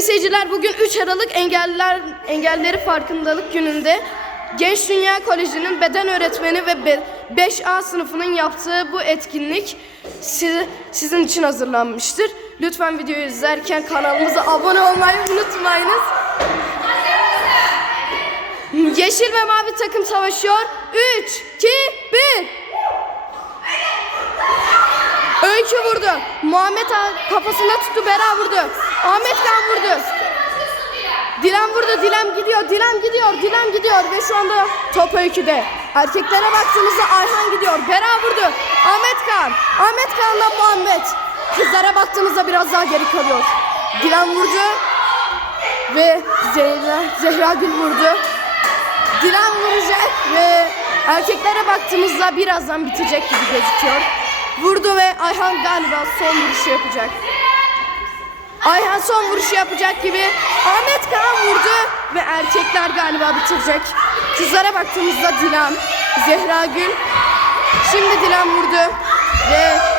Sayın seyirciler bugün 3 Aralık Engelliler Engelleri Farkındalık Günü'nde Genç Dünya Koleji'nin beden öğretmeni ve be- 5A sınıfının yaptığı bu etkinlik sizi, sizin için hazırlanmıştır. Lütfen videoyu izlerken kanalımıza abone olmayı unutmayınız. Yeşil ve mavi takım savaşıyor. 3, 2, 1. Öykü vurdu. Muhammed kafasına tuttu. Bera vurdu. Ahmet Kan vurdu. Dilan vurdu. Dilan gidiyor. Dilan gidiyor. Dilan gidiyor. Ve şu anda top öyküde. Erkeklere baktığımızda Ayhan gidiyor. Bera vurdu. Ahmet Kan. Ahmet Kan'la Muhammed. Kızlara baktığımızda biraz daha geri kalıyor. Dilan vurdu. Ve Zehra, Zehra Gül vurdu. Dilan vuracak ve erkeklere baktığımızda birazdan bitecek gibi gözüküyor. Vurdu ve Ayhan galiba son vuruşu yapacak. Ayhan son vuruşu yapacak gibi Ahmet Kaan vurdu ve erkekler galiba bitirecek. Kızlara baktığımızda Dilan, Zehra Gül. Şimdi Dilan vurdu ve